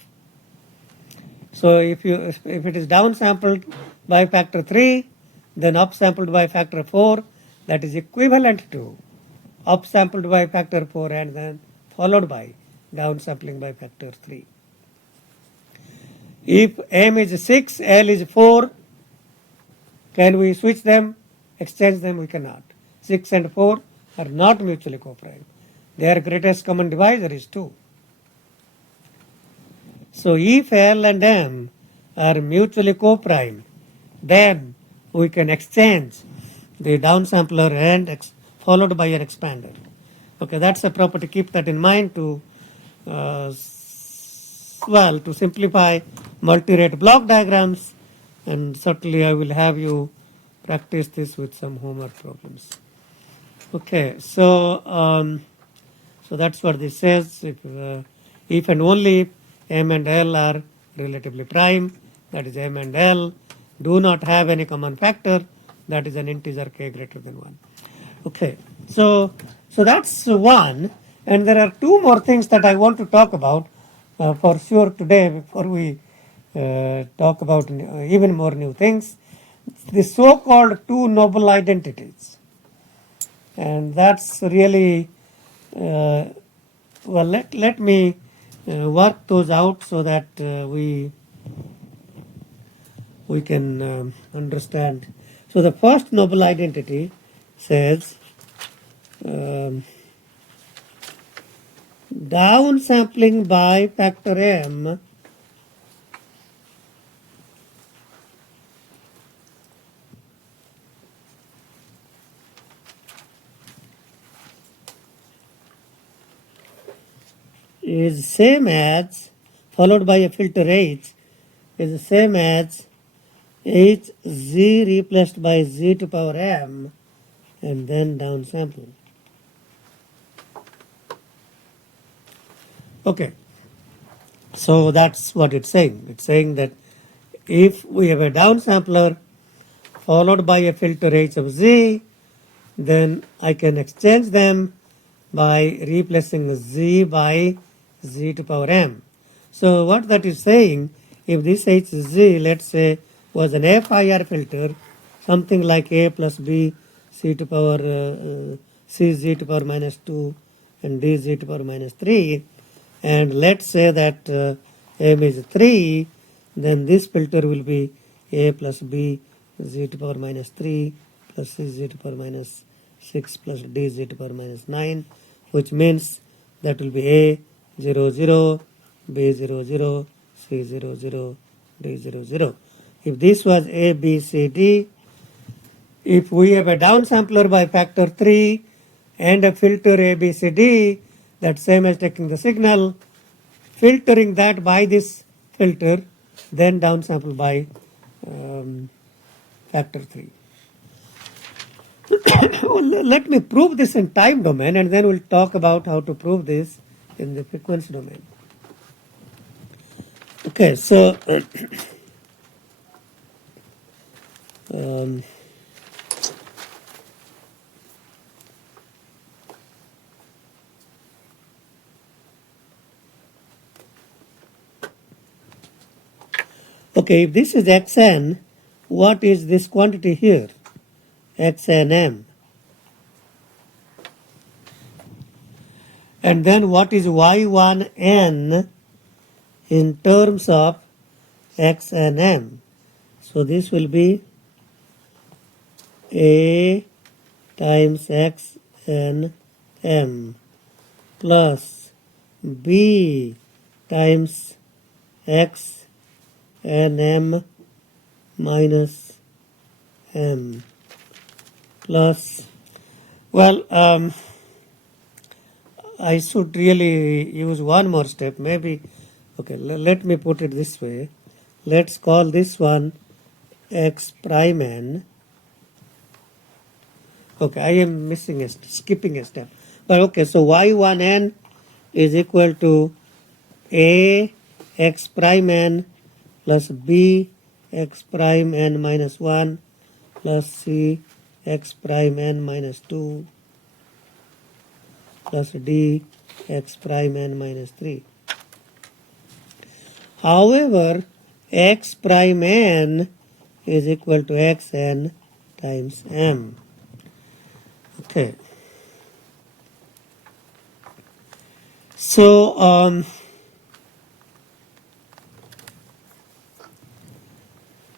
So if it is downsampled by factor 3, then upsampled by factor 4, that is equivalent to upsampled by factor 4 and then followed by downsampling by factor 3. If M is 6, L is 4, can we switch them, exchange them? We cannot. 6 and 4 are not mutually coprime. Their greatest common divisor is 2. So if L and M are mutually coprime, then we can exchange the downsampler and followed by an expander. Okay, that's a property. Keep that in mind to to simplify multirate block diagrams, and certainly I will have you practice this with some homework problems. Okay, so that's what this says. If and only if M and L are relatively prime, that is M and L do not have any common factor, that is an integer k greater than 1. Okay, so that's one, and there are two more things that I want to talk about for sure today before we talk about even more new things. The so-called two noble identities, and that's really let me work those out so that we can understand. So the first noble identity says downsampling by factor M is same as, followed by a filter H, is the same as H z replaced by z to power m and then downsampling. Okay, so that's what it's saying. It's saying that if we have a downsampler followed by a filter H of z, then I can exchange them by replacing z by z to power m. So what that is saying, if this H z, let's say, was an FIR filter, something like a plus b c to power c z to power minus 2 and d z to power minus 3, and let's say that m is 3, then this filter will be a plus b z to power minus 3 plus c z to power minus 6 plus d z to power minus 9, which means that will be a 0 0, b 0 0, c 0 0, d 0 0. If this was a b c d, if we have a downsampler by factor 3 and a filter a b c d, that's same as taking the signal, filtering that by this filter, then downsample by factor 3. Let me prove this in time domain, and then we'll talk about how to prove this in the frequency domain. Okay, so okay, if this is xn, what is this quantity here? xnm. And then what is y1n in terms of x and m? So this will be a times x and m plus b times x and m minus m plus, well, I should really use one more step, maybe. Okay, let me put it this way. Let's call this one x prime n. Okay, I am skipping a step. But okay, so y1n is equal to a x prime n plus b x prime n minus 1 plus c x prime n minus 2 plus d x prime n minus 3. However, x prime n is equal to xn times m. Okay. So,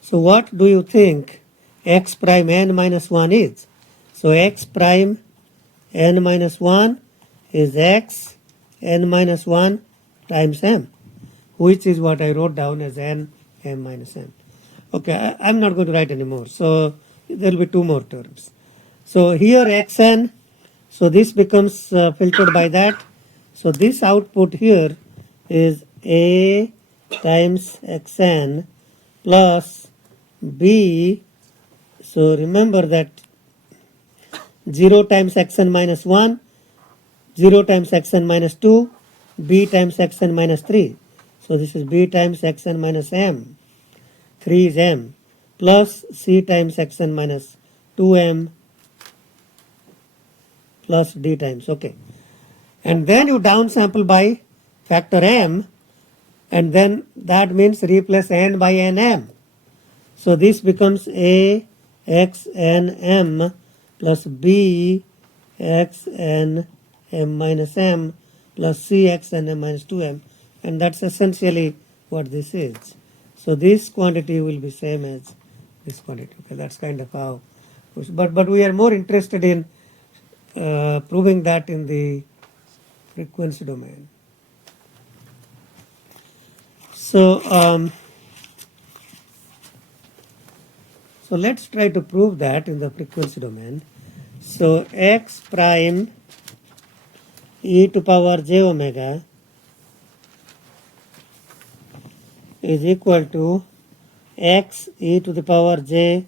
so what do you think x prime n minus 1 is? So x prime n minus 1 is x n minus 1 times m, which is what I wrote down as n m minus m. Okay, I'm not going to write anymore. So there will be two more terms. So here xn, so this becomes filtered by that. So this output here is a times xn plus b. So remember that 0 times xn minus 1, 0 times xn minus 2, b times xn minus 3. So this is b times xn minus m. 3 is m plus c times xn minus 2m plus d times. Okay. And then you downsample by factor m, and then that means replace n by nm. So this becomes a x n m plus b x n m minus m plus c x n m minus 2m, and that's essentially what this is. So this quantity will be same as this quantity. Okay, that's kind of how. But we are more interested in proving that in the frequency domain. So so let's try to prove that in the frequency domain. So x prime e to power j omega is equal to x e to the power j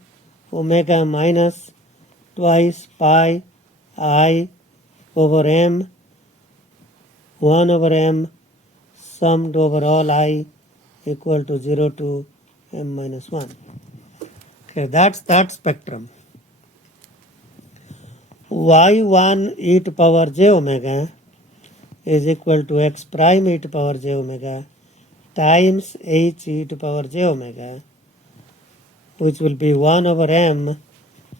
omega minus twice pi I over m 1 over m summed over all I equal to 0 to m minus 1. Okay, that's that spectrum. y1 e to power j omega is equal to x prime e to power j omega times h e to power j omega, which will be 1 over m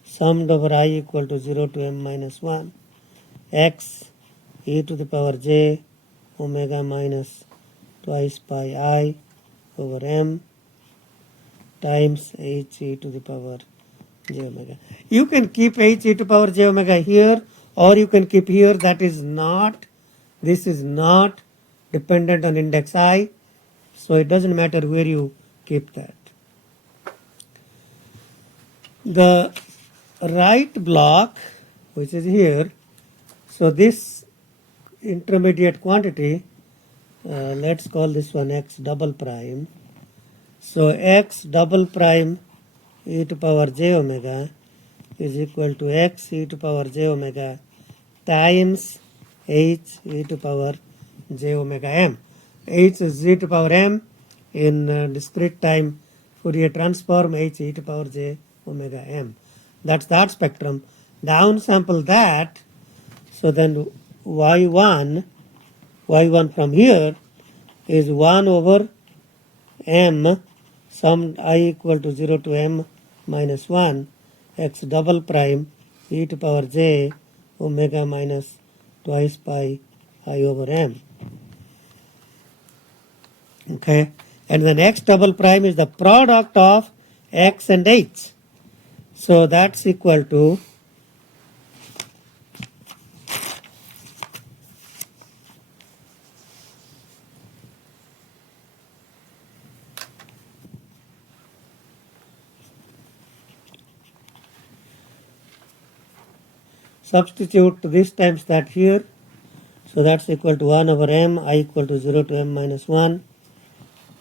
summed over I equal to 0 to m minus 1 x e to the power j omega minus twice pi I over m times h e to the power j omega. You can keep h e to power j omega here, or you can keep here. That is not, this is not dependent on index I, so it doesn't matter where you keep that. The right block, which is here, so this intermediate quantity, let's call this one x double prime. So x double prime e to power j omega is equal to x e to power j omega times h e to power j omega m. H is e to power m in discrete time Fourier transform h e to power j omega m. That's that spectrum. Downsample that, so then y1 from here is 1 over m summed I equal to 0 to m minus 1 x double prime e to power j omega minus twice pi I over m. Okay, and then x double prime is the product of x and h. So that's equal to substitute this times that here. So that's equal to 1 over m, I equal to 0 to m minus 1.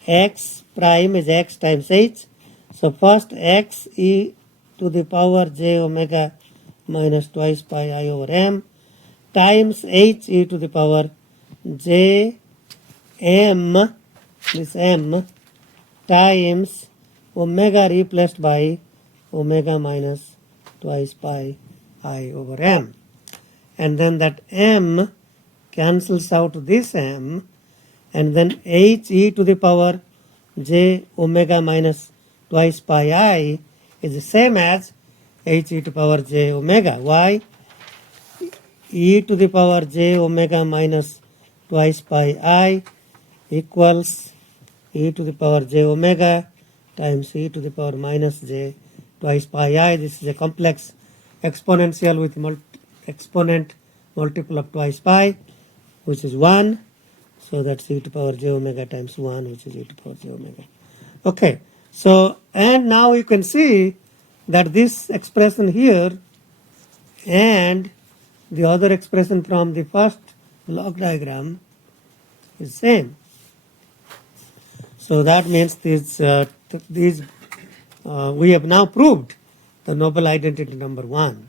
X prime is x times h. So first x e to the power j omega minus twice pi I over m times h e to the power j m, this m, times omega replaced by omega minus twice pi I over m. And then that m cancels out this m, and then h e to the power j omega minus twice pi I is the same as h e to the power j omega. Why? E to the power j omega minus twice pi I equals e to the power j omega times e to the power minus j twice pi I. This is a complex exponential with exponent multiple of twice pi, which is 1. So that's e to the power j omega times 1, which is e to the power j omega. Okay, so and now you can see that this expression here and the other expression from the first block diagram is same. So that means we have now proved the noble identity number 1.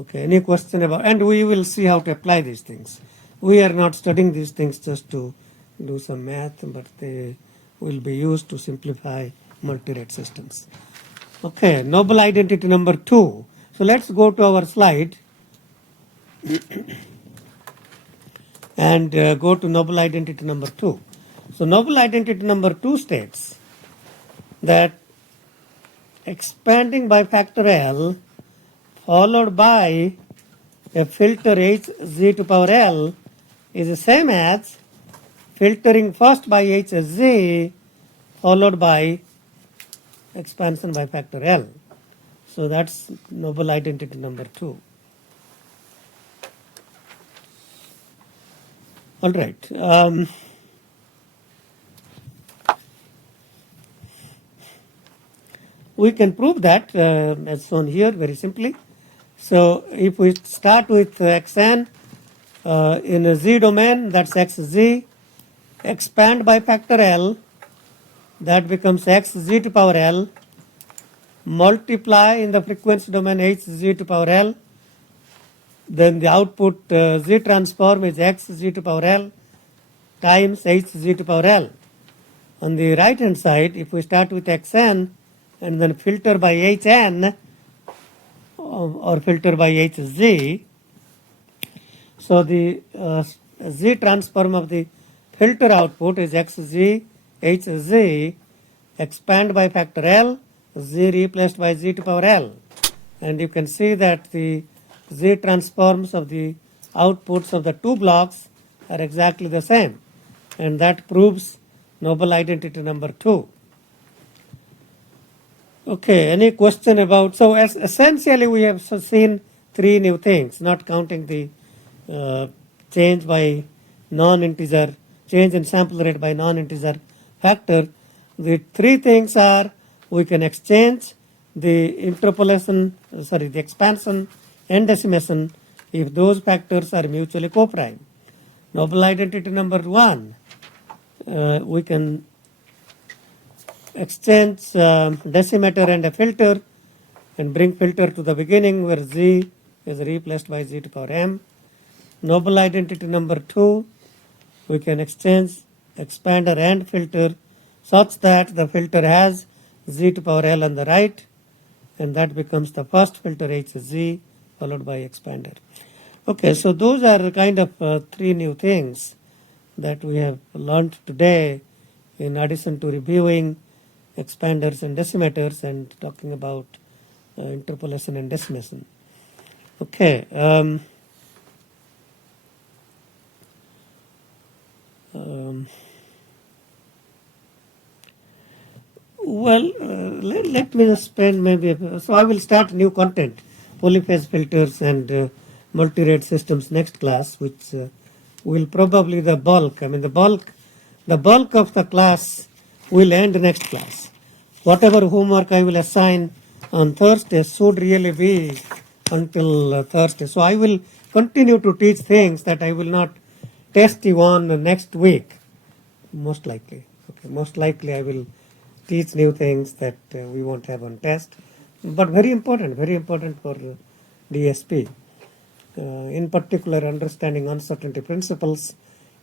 Okay, any question about, and we will see how to apply these things. We are not studying these things just to do some math, but they will be used to simplify multirate systems. Okay, noble identity number 2. So let's go to our slide and go to noble identity number 2. So noble identity number 2 states that expanding by factor L followed by a filter h z to power L is the same as filtering first by h z followed by expansion by factor L. So that's noble identity number 2. All right. We can prove that as shown here very simply. So if we start with xn in a z domain, that's xz, expand by factor L, that becomes xz to power L, multiply in the frequency domain hz to power L, then the output z transform is xz to power L times hz to power L. On the right hand side, if we start with xn and then filter by hn or filter by hz, so the z transform of the filter output is xz, hz, expand by factor L, z replaced by z to power L. And you can see that the z transforms of the outputs of the two blocks are exactly the same. And that proves noble identity number 2. Okay, any question about, so essentially we have seen 3 new things, not counting the change by non-integer, change in sample rate by non-integer factor. The 3 things are we can exchange the interpolation, the expansion and decimation if those factors are mutually coprime. Noble identity number 1, we can exchange decimator and a filter and bring filter to the beginning where z is replaced by z to power m. Noble identity number 2, we can exchange expander and filter such that the filter has z to power L on the right, and that becomes the first filter hz followed by expander. Okay, so those are kind of 3 new things that we have learned today in addition to reviewing expanders and decimators and talking about interpolation and decimation. Okay. Let me just spend maybe, so I will start new content, polyphase filters and multirate systems next class, which will probably the bulk of the class will end next class. Whatever homework I will assign on Thursday should really be until Thursday. So I will continue to teach things that I will not test you on next week, most likely. Okay, most likely I will teach new things that we won't have on test, but very important for DSP. In particular, understanding uncertainty principles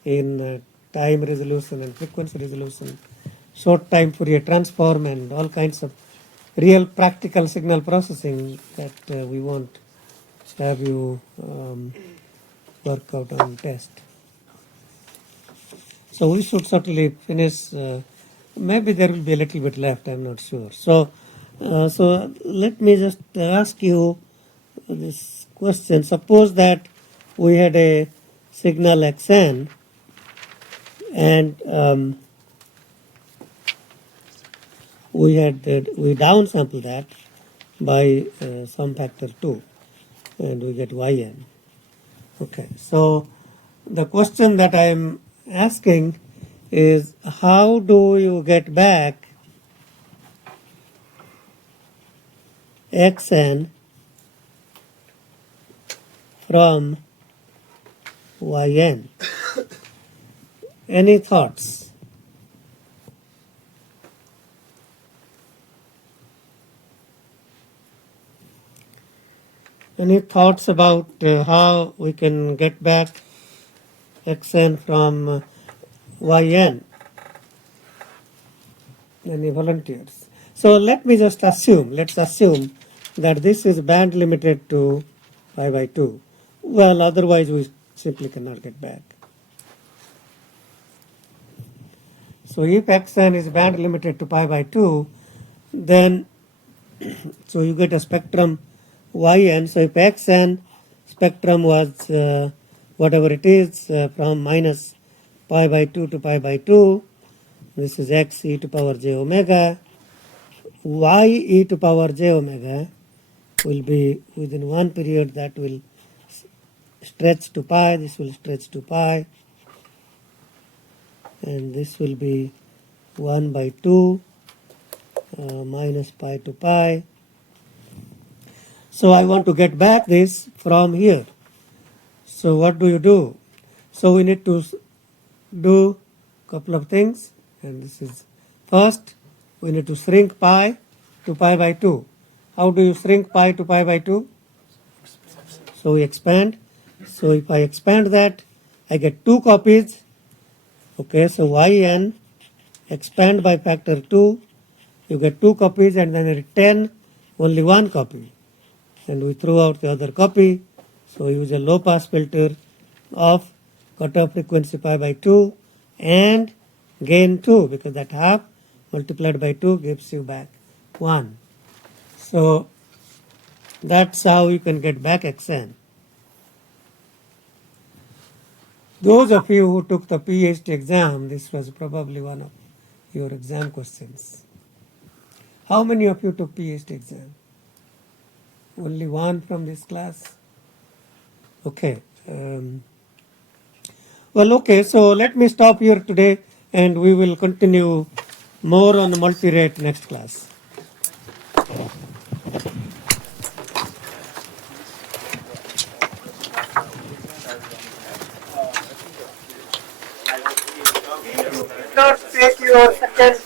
in time resolution and frequency resolution short time Fourier transform and all kinds of real practical signal processing that we won't have you work out on test. So we should certainly finish. Maybe there will be a little bit left. I'm not sure. So let me just ask you this question. Suppose that we had a signal xn, and we downsample that by some factor 2, and we get yn. Okay. So the question that I am asking is, how do you get back xn from yn? Any thoughts? Any thoughts about how we can get back xn from yn? Any volunteers? So let me just assume, let's assume that this is band limited to pi by 2. Well, otherwise we simply cannot get back. So if xn is band limited to pi by 2, then so you get a spectrum yn. So if xn spectrum was whatever it is from minus pi by 2 to pi by 2, this is x e to power j omega, y e to power j omega will be within one period that will stretch to pi, this will stretch to pi, and this will be 1 by 2 minus pi to pi. So I want to get back this from here. So what do you do? So we need to do a couple of things, and this is first we need to shrink pi to pi by 2. How do you shrink pi to pi by 2? So we expand. So if I expand that, I get 2 copies. Okay, so yn expand by factor 2, you get 2 copies, and then retain only 1 copy. And we throw out the other copy. So use a low pass filter of cutoff frequency pi by 2 and gain 2, because that half multiplied by 2 gives you back 1. So that's how you can get back xn. Those of you who took the PhD exam, this was probably one of your exam questions. How many of you took PhD exam? Only one from this class? Okay. Well, okay, so let me stop here today, and we will continue more on the multirate next class. Not take your second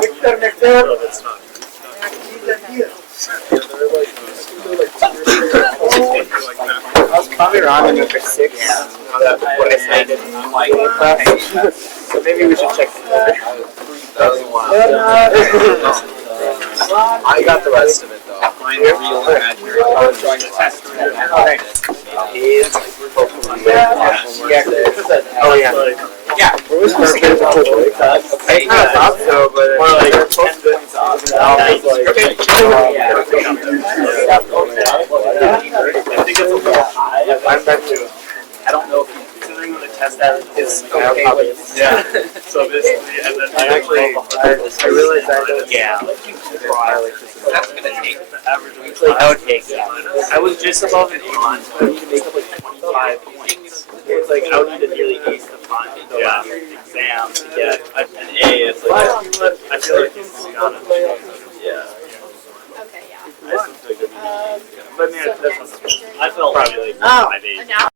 Victor Nectar. I was probably wrong on number 6. What I said in my class. So maybe we should check the I got the rest of it though. Mine are real imaginary. I was trying to test it. Oh yeah. Yeah. We're we supposed to get the whole week. I thought so, but more like you're supposed to. I think it's a little high. I'm back too. I don't know if you considering the test that is okay with. Yeah. So basically, and then I realized that that's gonna take the average. I would take that. I was just above an A-, so I need to make up like 25 points. It's like I would need to nearly ace the exam to get an A. It's like I feel like it's gotta. Yeah. Okay, yeah. I just feel like but man, I felt probably like 5 A's.